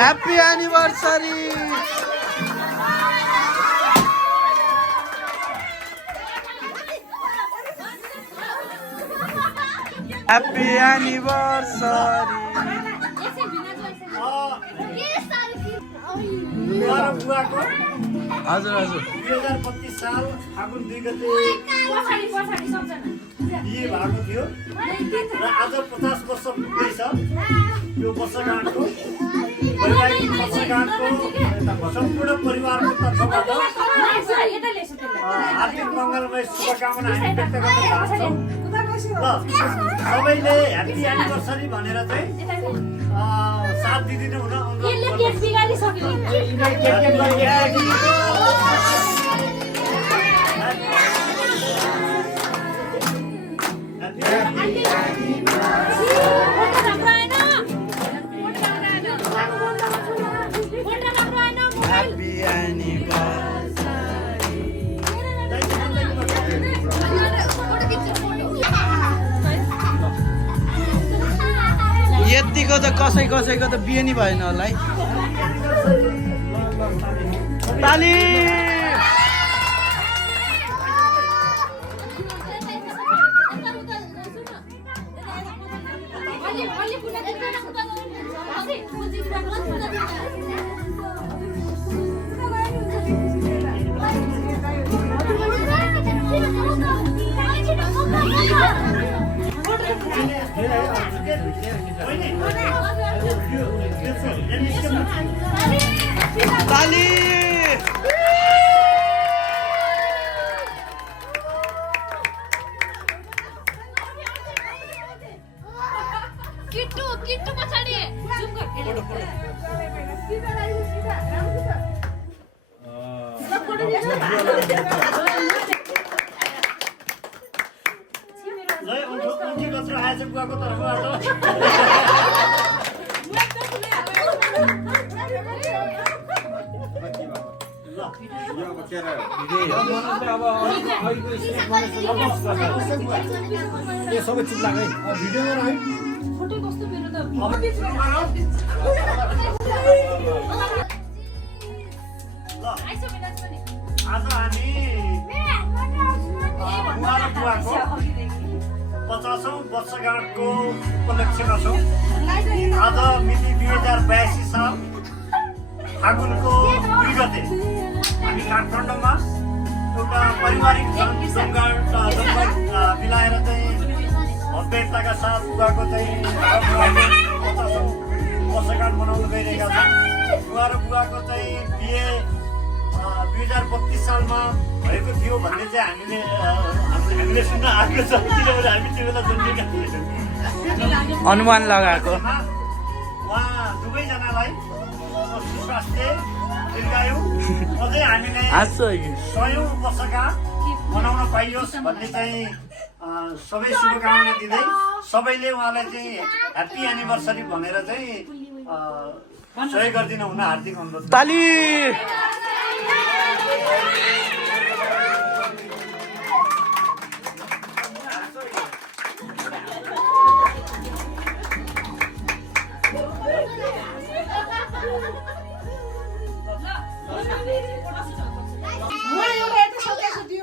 Happy anniversary! Happy anniversary! हजुर हजुर 2025 साल फागुन 2 गते बिहे भएको थियो र आज 50 वर्ष पुग्दैछ यो वर्षगाँठको वैवाहिक वर्षगाँठको सम्पूर्ण परिवारको तर्फबाट हार्दिक मङ्गलमय शुभकामना हामी व्यक्त गर्न चाहन्छौँ र सबैले ह्याप्पी एनिभर्सरी भनेर चाहिँ साथ दिदिनु हुन अनुरोध Happy anniversary! यतिको त कसैको त बिहे नि भएन होला है। ताली! ताली! किट्टु पछाडि जुम गर आएछ बुवाको तर्फबाट सबै चुप लाग्यो भिडियोमा रह्यो फोटो कस्तो मेरो त आज हामी बुवाको 50औं वर्षगाँठको उपलक्ष्यमा छौँ। आज मिति 2082 साल फागुनको 2 गते हामी काठमाडौँमा एउटा पारिवारिक जमघट मिलाएर चाहिँ भव्यताका साथ बुवाको चाहिँ 50औं वर्षगाँठ मनाउन गइरहेका छौँ। बुवा र बुवाको चाहिँ बिहे 2032 सालमा भएको थियो भन्ने चाहिँ हामीले सुन्न आएको छ, किनभने हामी त्यो बेला जन्मेका थियौँ। अनुमान लगाएको उहाँ दुवैजनालाई सुस्वास्थ्य दीर्घायु अझै हामीले 100औं वर्षगाँठ मनाउन पाइयोस् भन्ने चाहिँ सबै शुभकामना दिँदै सबैले उहाँलाई चाहिँ ह्याप्पी एनिभर्सरी भनेर चाहिँ सहयोग गरिदिनु हुन हार्दिक अनुरोध। ताली!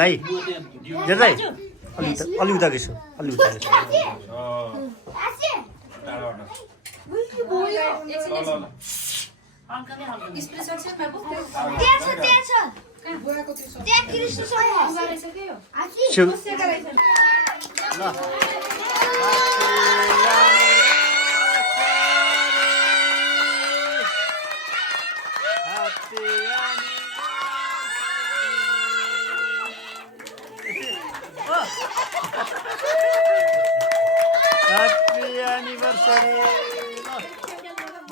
दाइ दाइ अलि उता गएछु अलि उता गएछु Happy anniversary!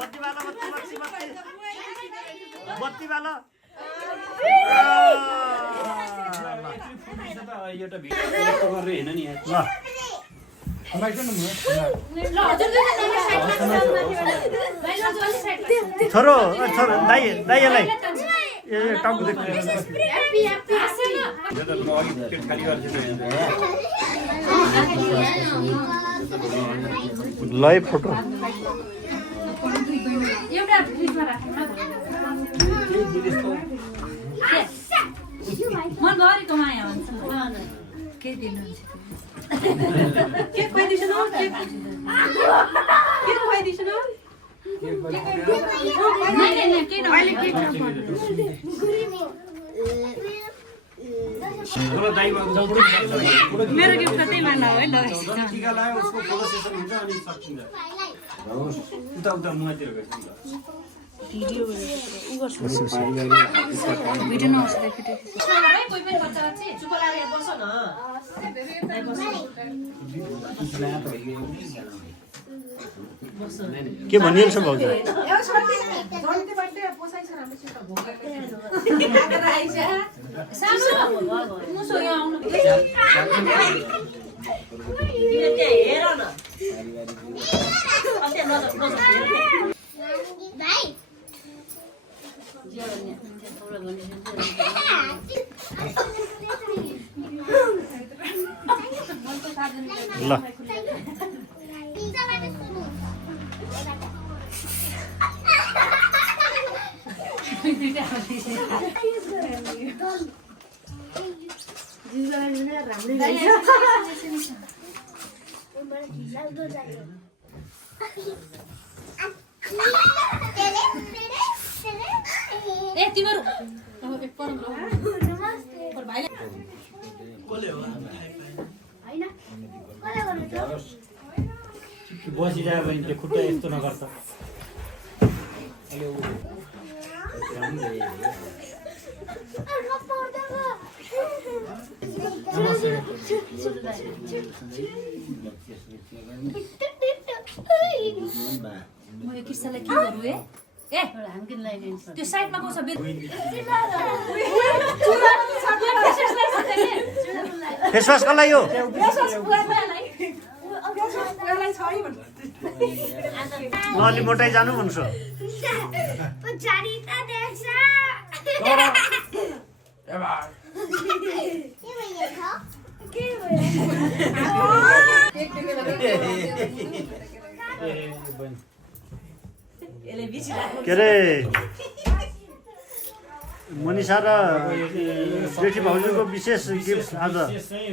बत्ती बाला बत्ती बाला एउटा भिडियो गरेर हेर्न नि ल छोरो छोरो दाइ दाइलाई ए टाउको देख्नु खाली गर्छु ल है फोटो एउटा फ्रिजमा राख्नु मन गरेको माया हुन्छ के दिनुहुन्छ के खुवाइदिन्छु न के खुवाइदिन्छु न नहीं के अहिले के मेरो गिफ्ट कतै मान्न हो है ल टीका लायो उसको फोटो सेसन हुन्छ अनि सकिन्छ उता उता मुहातिर गएछ भिडियो नआउँछ देखिटे कोही पनि बच्चा चाहिँ चुप लागेर बस न के भनिन्छ भाउजू ल ए तिम्रो बसिरह्यो भने त्यो खुट्टा यस्तो नगर्छ म यो किस्सालाई के गरौँ ए त्यो साइडमा को छ फेसवास कसलाई हो म अलि मोटाइ जानु भन्छु के अरे मनिषा र जेठी भाउजूको विशेष गिफ्ट आज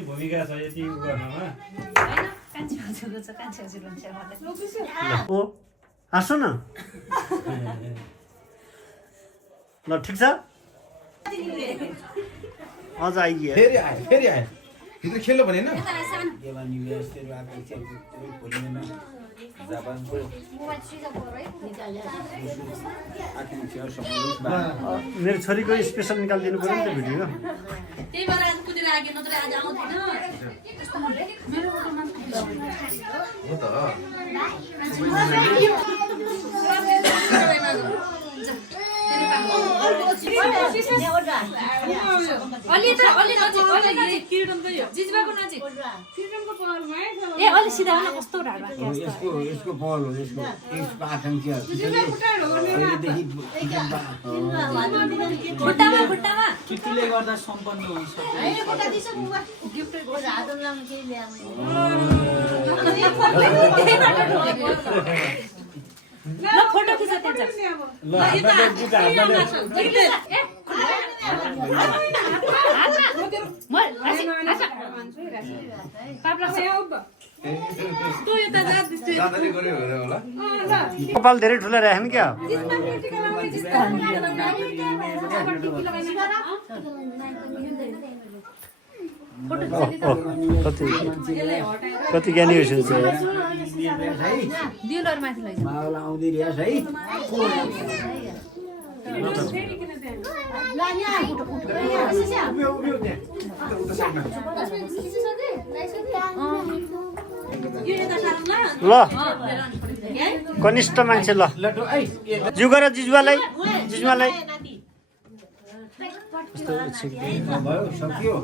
भूमिका छ यति गर्नमा ओ हाँसो न ल ठिक छ अझ आइए फेरि आयो भित्र खेल्नु भने न मेरो छोरीको स्पेसल निकालिदिनु पऱ्यो नि त भिडियो त्यही भएर आज कुदेर आगे नत्र आज आउँदैन मेरो हो त अलि नजिक किरण गयो जिजबाको नजिक किरणको पहलमा ए अलि सिधा होला कस्तो ढाडा यसको बल हो यसको आकांक्षा खुट्टामा किटीले गर्दा सम्पन्न हुन्छ ल फोटो खिच त्यहाँ कपाल धेरै ठुलो राख्यो नि क्या कति ज्ञानी हुन्छ दिलहरु माथि लैजाऊ मावला आउँदै रहेछ है यो यता सारौँ ल ल मेरो अनि छोडिदिनु है कनिष्ठ मान्छे ल लड्डु ऐ जिउ गर जिजुवालाई जिजुवालाई भयो सकियो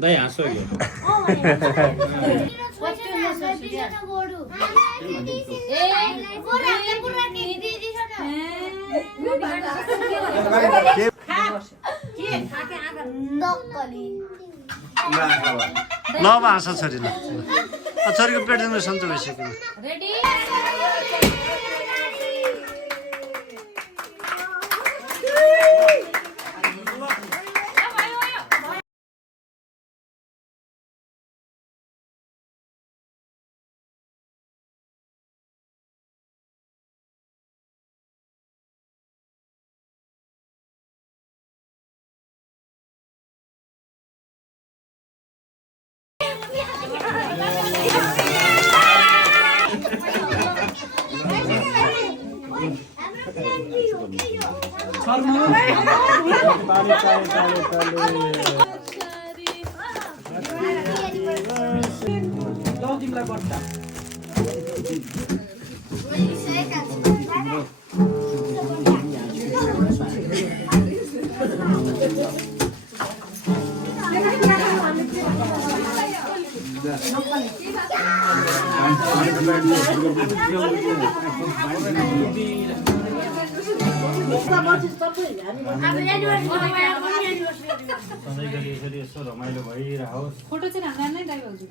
दाइ हाँसो अहिले ल अब हाँस छोरी ल छोरीको पेट दिनु सन्चो भइसक्यो रेडी लौ तिमीलाई बट्टा सधैँभरि यसरी यसो रमाइलो भइरहोस् फोटो चाहिँ हाम्रा नै दाइ भाउजू